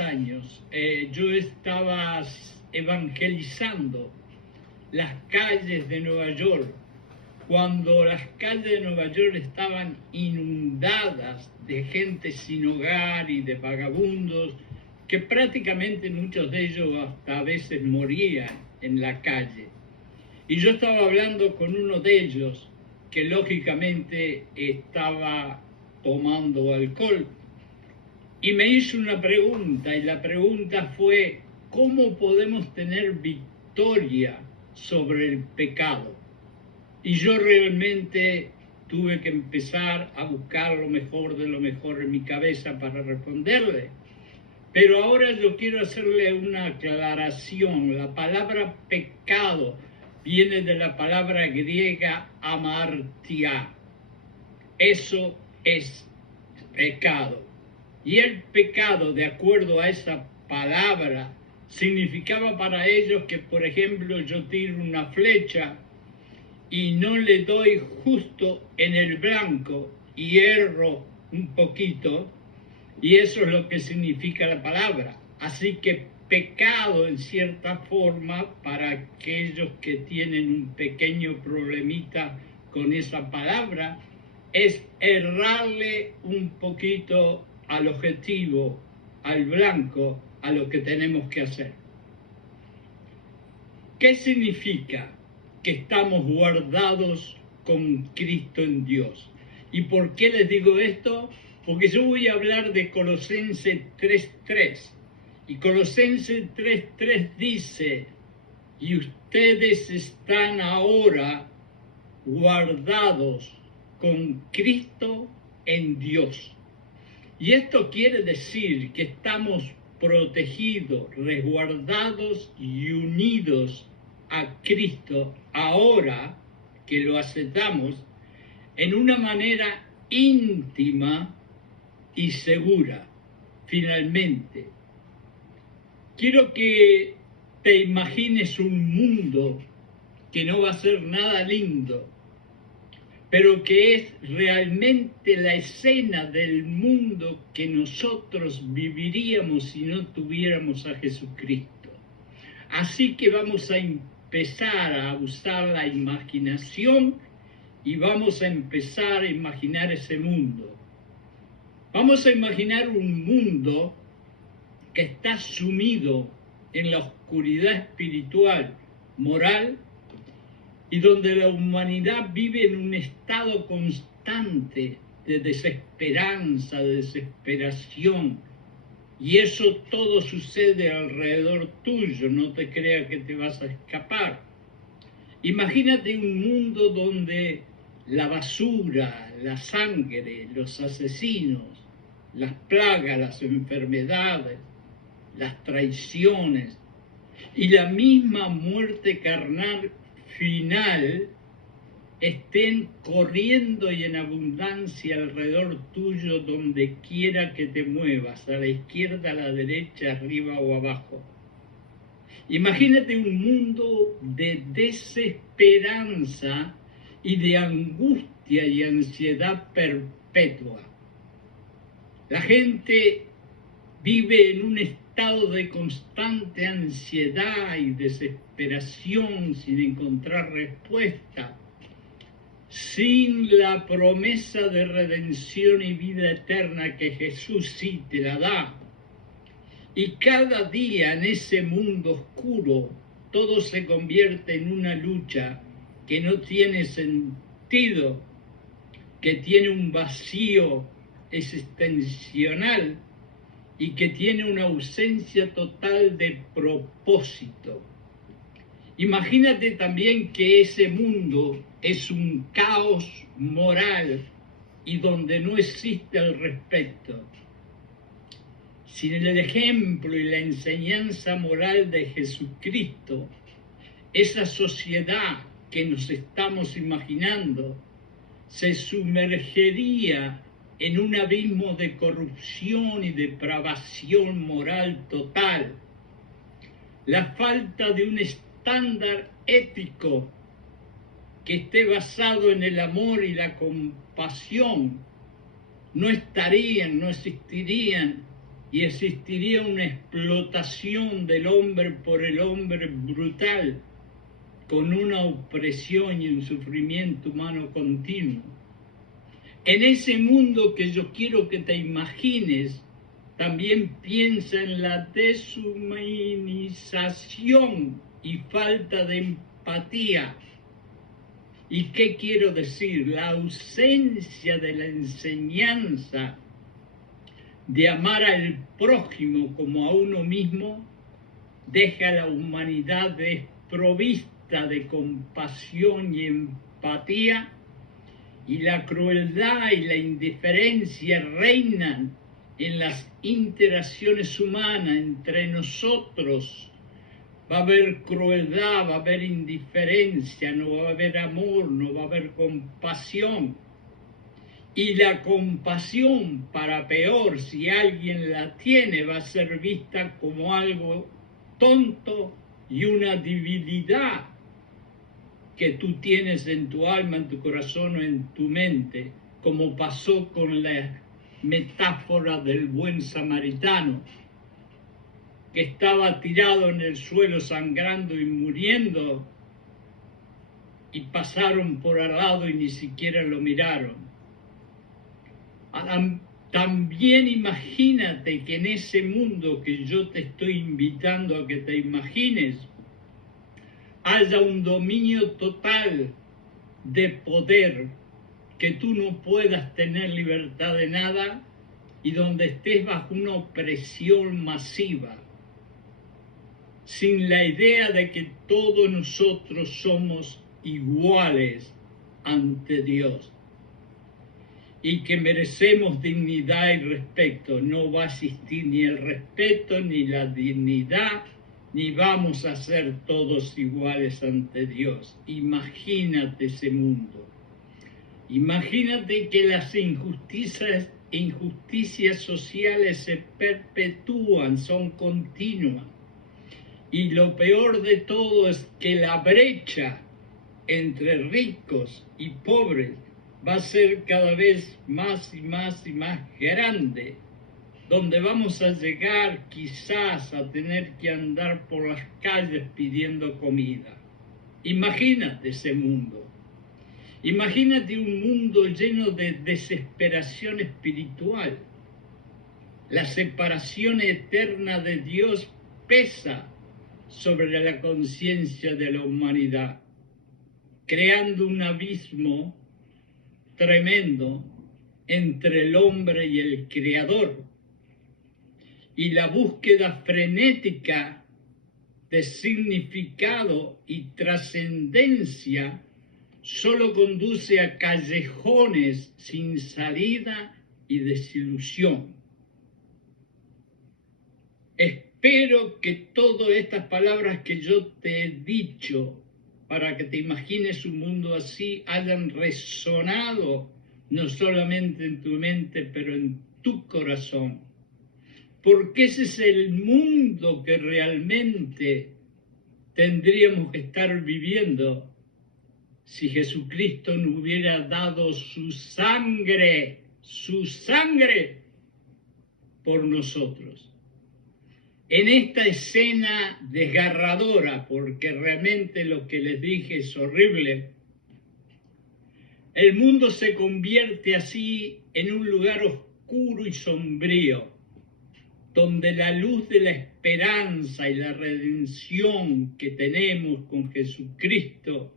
años yo estaba evangelizando las calles de Nueva York, cuando las calles de Nueva York estaban inundadas de gente sin hogar y de vagabundos, que prácticamente muchos de ellos hasta a veces morían en la calle. Y yo estaba hablando con uno de ellos que lógicamente estaba tomando alcohol. Y me hizo una pregunta, y la pregunta fue: ¿cómo podemos tener victoria sobre el pecado? Y yo realmente tuve que empezar a buscar lo mejor de lo mejor en mi cabeza para responderle. Pero ahora yo quiero hacerle una aclaración. La palabra pecado viene de la palabra griega amartia. Eso es pecado. Y el pecado, de acuerdo a esa palabra, significaba para ellos que, por ejemplo, yo tiro una flecha y no le doy justo en el blanco y erro un poquito, y eso es lo que significa la palabra. Así que pecado, en cierta forma, para aquellos que tienen un pequeño problemita con esa palabra, es errarle un poquito al objetivo, al blanco, a lo que tenemos que hacer. ¿Qué significa que estamos guardados con Cristo en Dios? ¿Y por qué les digo esto? Porque yo voy a hablar de Colosenses 3:3. Y Colosenses 3:3 dice: y ustedes están ahora guardados con Cristo en Dios. Y esto quiere decir que estamos protegidos, resguardados y unidos a Cristo ahora que lo aceptamos en una manera íntima y segura. Finalmente, quiero que te imagines un mundo que no va a ser nada lindo, pero que es realmente la escena del mundo que nosotros viviríamos si no tuviéramos a Jesucristo. Así que vamos a empezar a usar la imaginación y vamos a empezar a imaginar ese mundo. Vamos a imaginar un mundo que está sumido en la oscuridad espiritual, moral, y donde la humanidad vive en un estado constante de desesperanza, de desesperación. Y eso todo sucede alrededor tuyo, no te creas que te vas a escapar. Imagínate un mundo donde la basura, la sangre, los asesinos, las plagas, las enfermedades, las traiciones y la misma muerte carnal final estén corriendo y en abundancia alrededor tuyo, donde quiera que te muevas, a la izquierda, a la derecha, arriba o abajo. Imagínate un mundo de desesperanza y de angustia y ansiedad perpetua. La gente vive en un estado de constante ansiedad y desesperación sin encontrar respuesta, sin la promesa de redención y vida eterna que Jesús sí te la da. Y cada día en ese mundo oscuro todo se convierte en una lucha que no tiene sentido, que tiene un vacío existencial y que tiene una ausencia total de propósito. Imagínate también que ese mundo es un caos moral y donde no existe el respeto. Sin el ejemplo y la enseñanza moral de Jesucristo, esa sociedad que nos estamos imaginando se sumergería en un abismo de corrupción y depravación moral total. La falta de un estándar ético que esté basado en el amor y la compasión no existirían y existiría una explotación del hombre por el hombre brutal, con una opresión y un sufrimiento humano continuo. En ese mundo que yo quiero que te imagines, también piensa en la deshumanización y falta de empatía. ¿Y qué quiero decir? La ausencia de la enseñanza de amar al prójimo como a uno mismo deja a la humanidad desprovista de compasión y empatía, y la crueldad y la indiferencia reinan en las interacciones humanas entre nosotros. Va a haber crueldad, va a haber indiferencia, no va a haber amor, no va a haber compasión. Y la compasión, para peor, si alguien la tiene, va a ser vista como algo tonto y una debilidad que tú tienes en tu alma, en tu corazón o en tu mente, como pasó con la metáfora del buen samaritano, que estaba tirado en el suelo sangrando y muriendo, y pasaron por al lado y ni siquiera lo miraron. También imagínate que en ese mundo que yo te estoy invitando a que te imagines, haya un dominio total de poder, que tú no puedas tener libertad de nada y donde estés bajo una opresión masiva, sin la idea de que todos nosotros somos iguales ante Dios y que merecemos dignidad y respeto. No va a existir ni el respeto ni la dignidad, ni vamos a ser todos iguales ante Dios. Imagínate ese mundo. Imagínate que las injusticias sociales se perpetúan, son continuas. Y lo peor de todo es que la brecha entre ricos y pobres va a ser cada vez más y más y más grande, donde vamos a llegar quizás a tener que andar por las calles pidiendo comida. Imagínate ese mundo. Imagínate un mundo lleno de desesperación espiritual. La separación eterna de Dios pesa sobre la conciencia de la humanidad, creando un abismo tremendo entre el hombre y el Creador. Y la búsqueda frenética de significado y trascendencia solo conduce a callejones sin salida y desilusión. Espero que todas estas palabras que yo te he dicho para que te imagines un mundo así hayan resonado no solamente en tu mente, pero en tu corazón. Porque ese es el mundo que realmente tendríamos que estar viviendo si Jesucristo no hubiera dado su sangre por nosotros. En esta escena desgarradora, porque realmente lo que les dije es horrible, el mundo se convierte así en un lugar oscuro y sombrío, donde la luz de la esperanza y la redención que tenemos con Jesucristo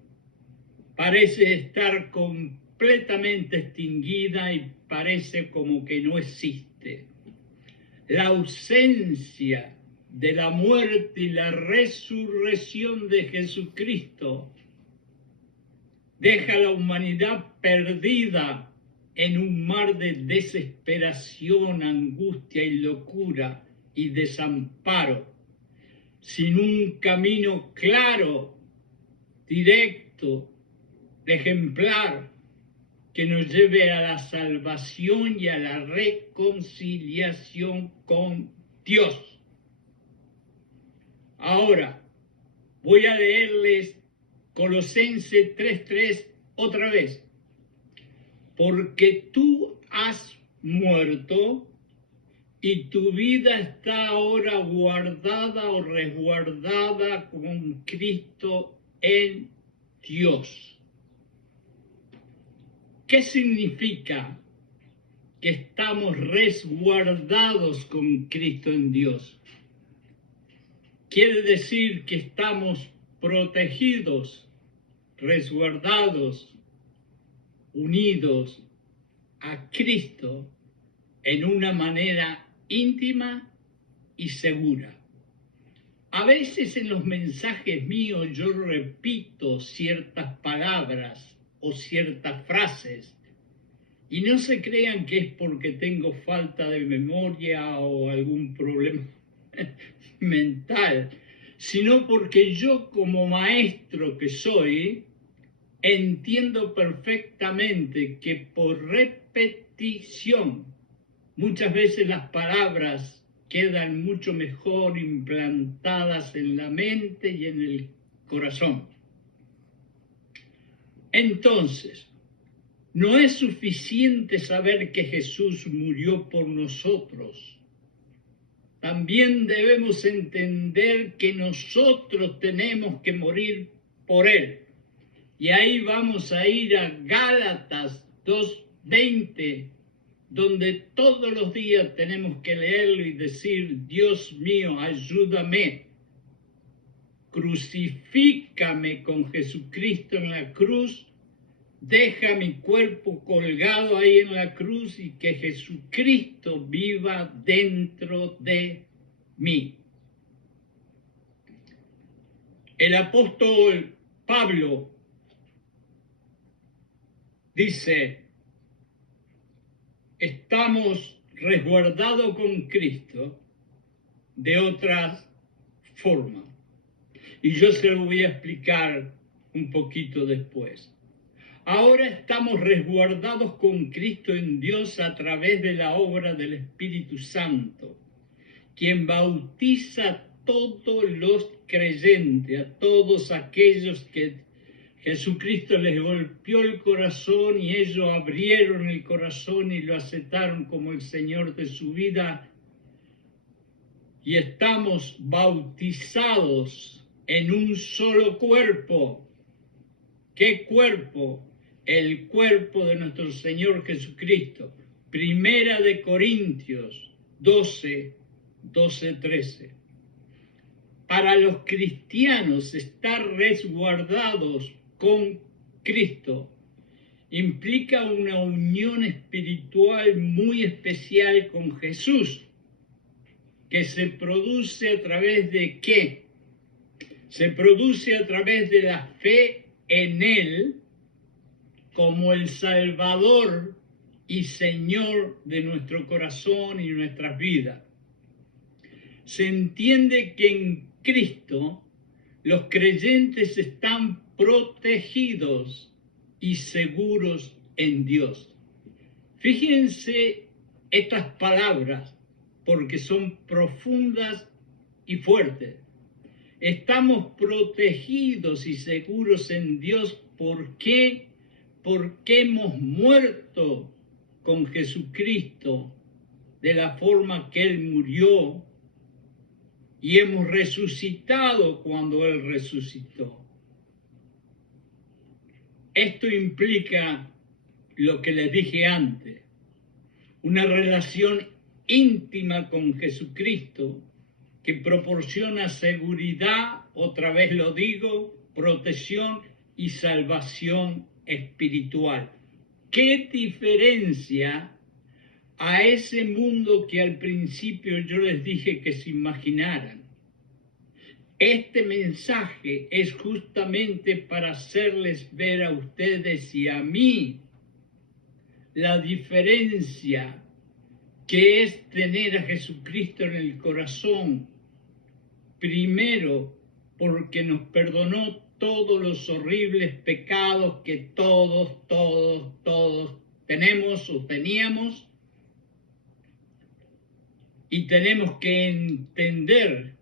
parece estar completamente extinguida y parece como que no existe. La ausencia de la muerte y la resurrección de Jesucristo deja a la humanidad perdida en un mar de desesperación, angustia y locura y desamparo, sin un camino claro, directo, ejemplar, que nos lleve a la salvación y a la reconciliación con Dios. Ahora, voy a leerles Colosenses 3:3 otra vez. Porque tú has muerto y tu vida está ahora guardada o resguardada con Cristo en Dios. ¿Qué significa que estamos resguardados con Cristo en Dios? Quiere decir que estamos protegidos, resguardados, unidos a Cristo en una manera íntima y segura. A veces en los mensajes míos yo repito ciertas palabras o ciertas frases y no se crean que es porque tengo falta de memoria o algún problema mental, sino porque yo como maestro que soy, entiendo perfectamente que por repetición muchas veces las palabras quedan mucho mejor implantadas en la mente y en el corazón. Entonces, no es suficiente saber que Jesús murió por nosotros. También debemos entender que nosotros tenemos que morir por Él. Y ahí vamos a ir a Gálatas 2:20, donde todos los días tenemos que leerlo y decir: Dios mío, ayúdame, crucifícame con Jesucristo en la cruz, deja mi cuerpo colgado ahí en la cruz y que Jesucristo viva dentro de mí. El apóstol Pablo dice: estamos resguardados con Cristo de otra forma. Y yo se lo voy a explicar un poquito después. Ahora estamos resguardados con Cristo en Dios a través de la obra del Espíritu Santo, quien bautiza a todos los creyentes, a todos aquellos que Jesucristo les golpeó el corazón y ellos abrieron el corazón y lo aceptaron como el Señor de su vida. Y estamos bautizados en un solo cuerpo. ¿Qué cuerpo? El cuerpo de nuestro Señor Jesucristo. Primera de Corintios 12:13. Para los cristianos, estar resguardados con Cristo implica una unión espiritual muy especial con Jesús, que se produce a través de ¿qué? Se produce a través de la fe en Él como el Salvador y Señor de nuestro corazón y nuestras vidas. Se entiende que en Cristo los creyentes están protegidos y seguros en Dios. Fíjense estas palabras porque son profundas y fuertes. Estamos protegidos y seguros en Dios. ¿Por qué? Porque hemos muerto con Jesucristo de la forma que Él murió y hemos resucitado cuando Él resucitó. Esto implica lo que les dije antes, una relación íntima con Jesucristo que proporciona seguridad, otra vez lo digo, protección y salvación espiritual. ¿Qué diferencia a ese mundo que al principio yo les dije que se imaginaran? Este mensaje es justamente para hacerles ver a ustedes y a mí la diferencia que es tener a Jesucristo en el corazón. Primero, porque nos perdonó todos los horribles pecados que todos tenemos o teníamos. Y tenemos que entender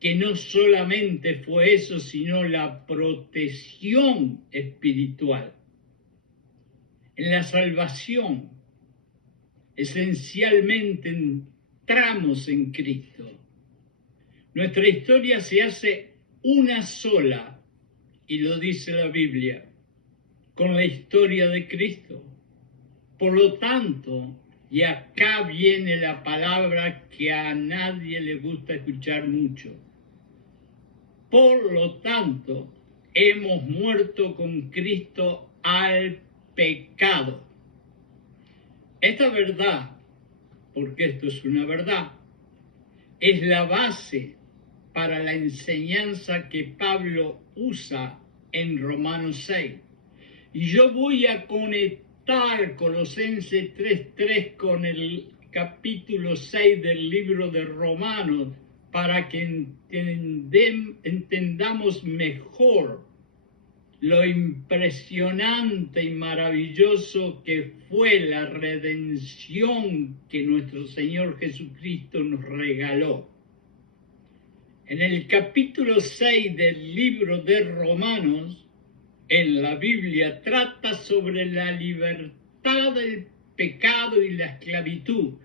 que no solamente fue eso, sino la protección espiritual. En la salvación, esencialmente entramos en Cristo, nuestra historia se hace una sola, y lo dice la Biblia, con la historia de Cristo. Por lo tanto, y acá viene la palabra que a nadie le gusta escuchar mucho. Por lo tanto, hemos muerto con Cristo al pecado. Esta verdad, porque esto es una verdad, es la base para la enseñanza que Pablo usa en Romanos 6. Y yo voy a conectar Colosenses 3:3 con el capítulo 6 del libro de Romanos para que entendamos mejor lo impresionante y maravilloso que fue la redención que nuestro Señor Jesucristo nos regaló. En el capítulo 6 del libro de Romanos, en la Biblia, trata sobre la libertad del pecado y la esclavitud,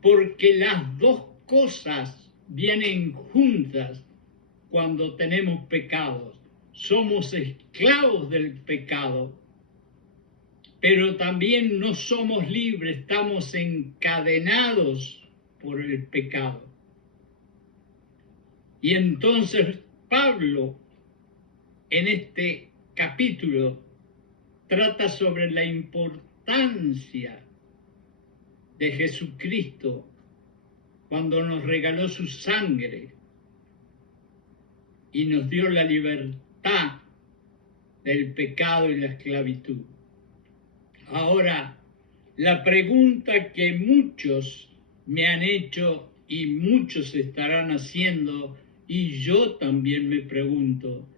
porque las dos cosas vienen juntas cuando tenemos pecados. Somos esclavos del pecado, pero también no somos libres, estamos encadenados por el pecado. Y entonces Pablo, en este capítulo, trata sobre la importancia de Jesucristo cuando nos regaló su sangre y nos dio la libertad del pecado y la esclavitud. Ahora, la pregunta que muchos me han hecho y muchos estarán haciendo, y yo también me pregunto,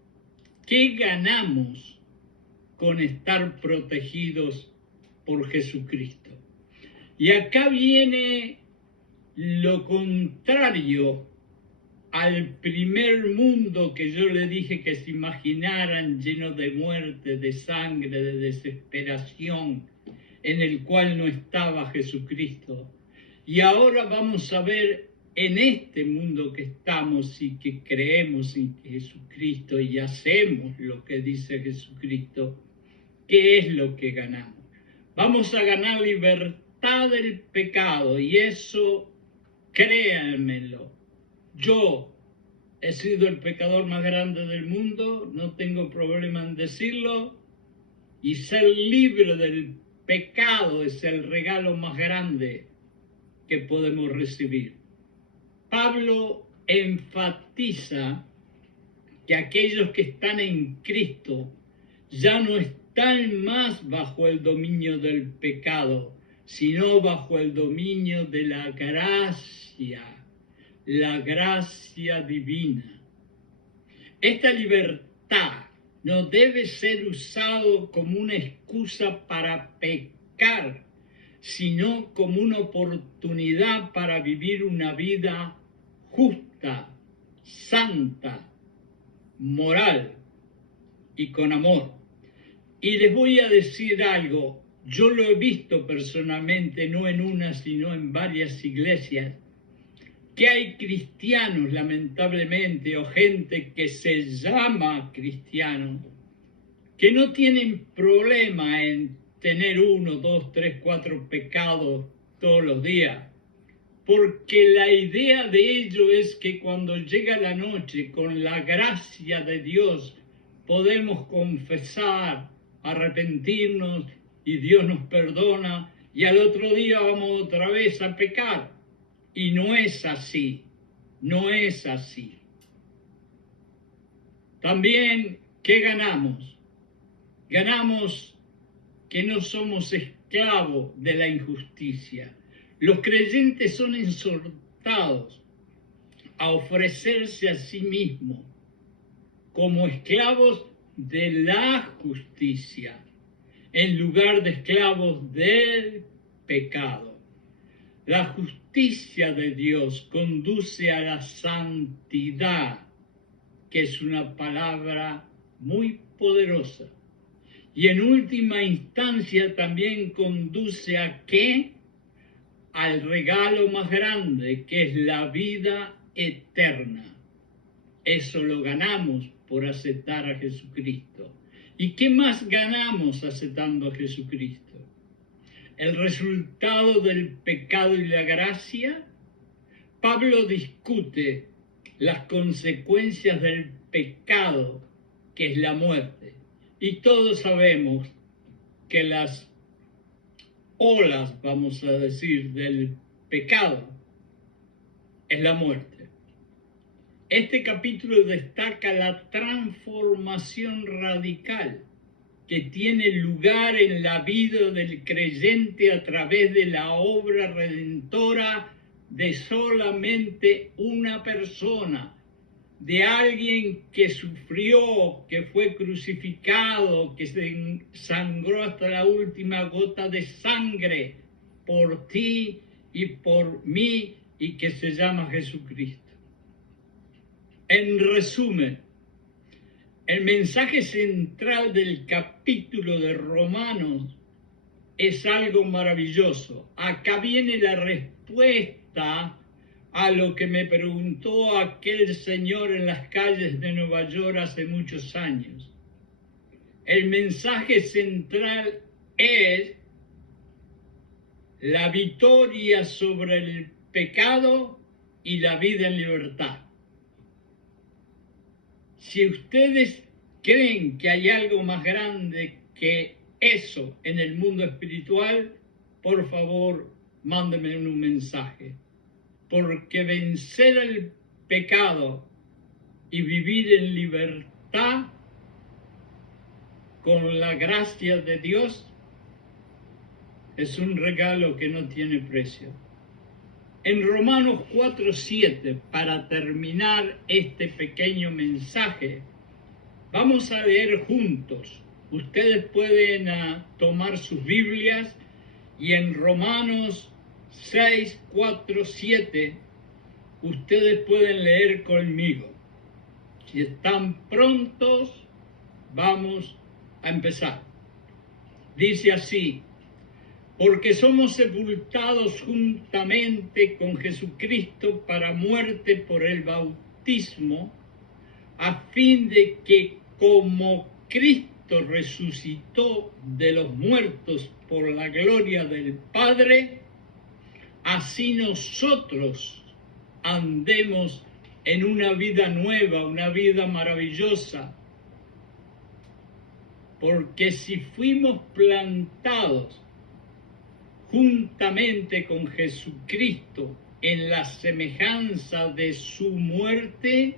¿qué ganamos con estar protegidos por Jesucristo? Y acá viene lo contrario al primer mundo que yo le dije que se imaginaran, lleno de muerte, de sangre, de desesperación, en el cual no estaba Jesucristo. Y ahora vamos a ver en este mundo que estamos y que creemos en Jesucristo y hacemos lo que dice Jesucristo, ¿qué es lo que ganamos? Vamos a ganar libertad del pecado, y eso, créanmelo, yo he sido el pecador más grande del mundo, no tengo problema en decirlo, y ser libre del pecado es el regalo más grande que podemos recibir. Pablo enfatiza que aquellos que están en Cristo ya no están más bajo el dominio del pecado, sino bajo el dominio de la gracia divina. Esta libertad no debe ser usado como una excusa para pecar, sino como una oportunidad para vivir una vida justa, santa, moral y con amor. Y les voy a decir algo, yo lo he visto personalmente, no en una, sino en varias iglesias, que hay cristianos, lamentablemente, o gente que se llama cristiano, que no tienen problema en tener 1, 2, 3, 4 pecados todos los días, porque la idea de ello es que cuando llega la noche, con la gracia de Dios, podemos confesar, arrepentirnos, y Dios nos perdona, y al otro día vamos otra vez a pecar. Y no es así, no es así. También, ¿qué ganamos? Ganamos que no somos esclavos de la injusticia. Los creyentes son exhortados a ofrecerse a sí mismos como esclavos de la justicia, en lugar de esclavos del pecado. La justicia de Dios conduce a la santidad, que es una palabra muy poderosa. Y en última instancia también conduce a ¿qué? al regalo más grande, que es la vida eterna. Eso lo ganamos por aceptar a Jesucristo. ¿Y qué más ganamos aceptando a Jesucristo? El resultado del pecado y la gracia. Pablo discute las consecuencias del pecado, que es la muerte. Y todos sabemos que las olas, vamos a decir, del pecado es la muerte. Este capítulo destaca la transformación radical que tiene lugar en la vida del creyente a través de la obra redentora de solamente una persona, de alguien que sufrió, que fue crucificado, que se sangró hasta la última gota de sangre por ti y por mí, y que se llama Jesucristo. En resumen, el mensaje central del capítulo de Romanos es algo maravilloso. Acá viene la respuesta a lo que me preguntó aquel señor en las calles de Nueva York hace muchos años. El mensaje central es la victoria sobre el pecado y la vida en libertad. Si ustedes creen que hay algo más grande que eso en el mundo espiritual, por favor, mándenme un mensaje. Porque vencer el pecado y vivir en libertad con la gracia de Dios es un regalo que no tiene precio. En Romanos 4:7, para terminar este pequeño mensaje, vamos a leer juntos. Ustedes pueden tomar sus Biblias y en Romanos 6:4-7 ustedes pueden leer conmigo. Si están prontos, vamos a empezar. Dice así: porque somos sepultados juntamente con Jesucristo para muerte por el bautismo, a fin de que como Cristo resucitó de los muertos por la gloria del Padre, así nosotros andemos en una vida nueva, una vida maravillosa. Porque si fuimos plantados juntamente con Jesucristo en la semejanza de su muerte,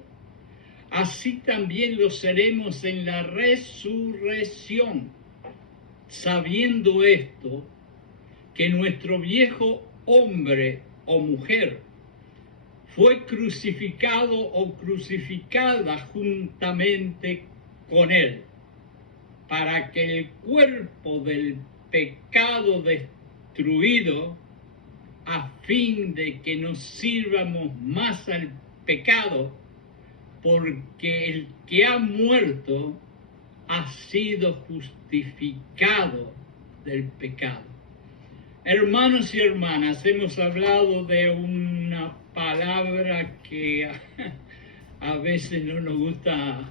así también lo seremos en la resurrección, sabiendo esto, que nuestro viejo hombre o mujer fue crucificado o crucificada juntamente con él, para que el cuerpo del pecado destruido, a fin de que no sirvamos más al pecado, porque el que ha muerto ha sido justificado del pecado. Hermanos y hermanas, hemos hablado de una palabra que a veces no nos gusta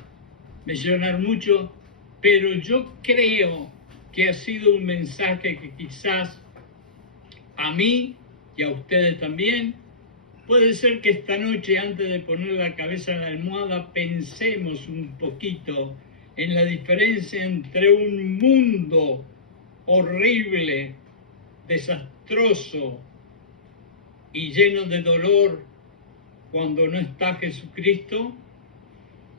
mencionar mucho, pero yo creo que ha sido un mensaje que quizás a mí y a ustedes también, puede ser que esta noche, antes de poner la cabeza en la almohada, pensemos un poquito en la diferencia entre un mundo horrible, desastroso y lleno de dolor cuando no está Jesucristo,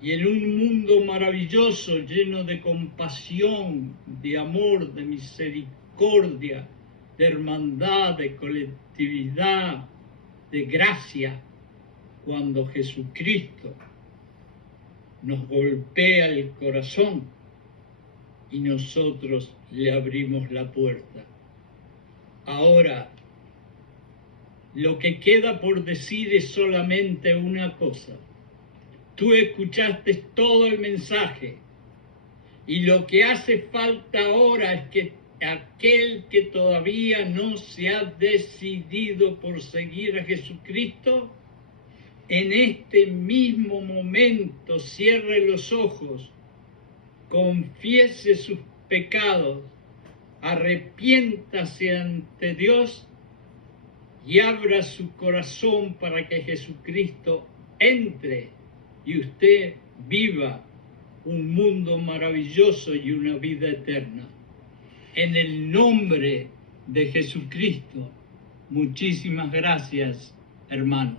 y en un mundo maravilloso, lleno de compasión, de amor, de misericordia, de hermandad, de colectividad, de gracia, cuando Jesucristo nos golpea el corazón y nosotros le abrimos la puerta. Ahora, lo que queda por decir es solamente una cosa. Tú escuchaste todo el mensaje y lo que hace falta ahora es que aquel que todavía no se ha decidido por seguir a Jesucristo, en este mismo momento cierre los ojos, confiese sus pecados, arrepiéntase ante Dios y abra su corazón para que Jesucristo entre y usted viva un mundo maravilloso y una vida eterna. En el nombre de Jesucristo, muchísimas gracias, hermanos.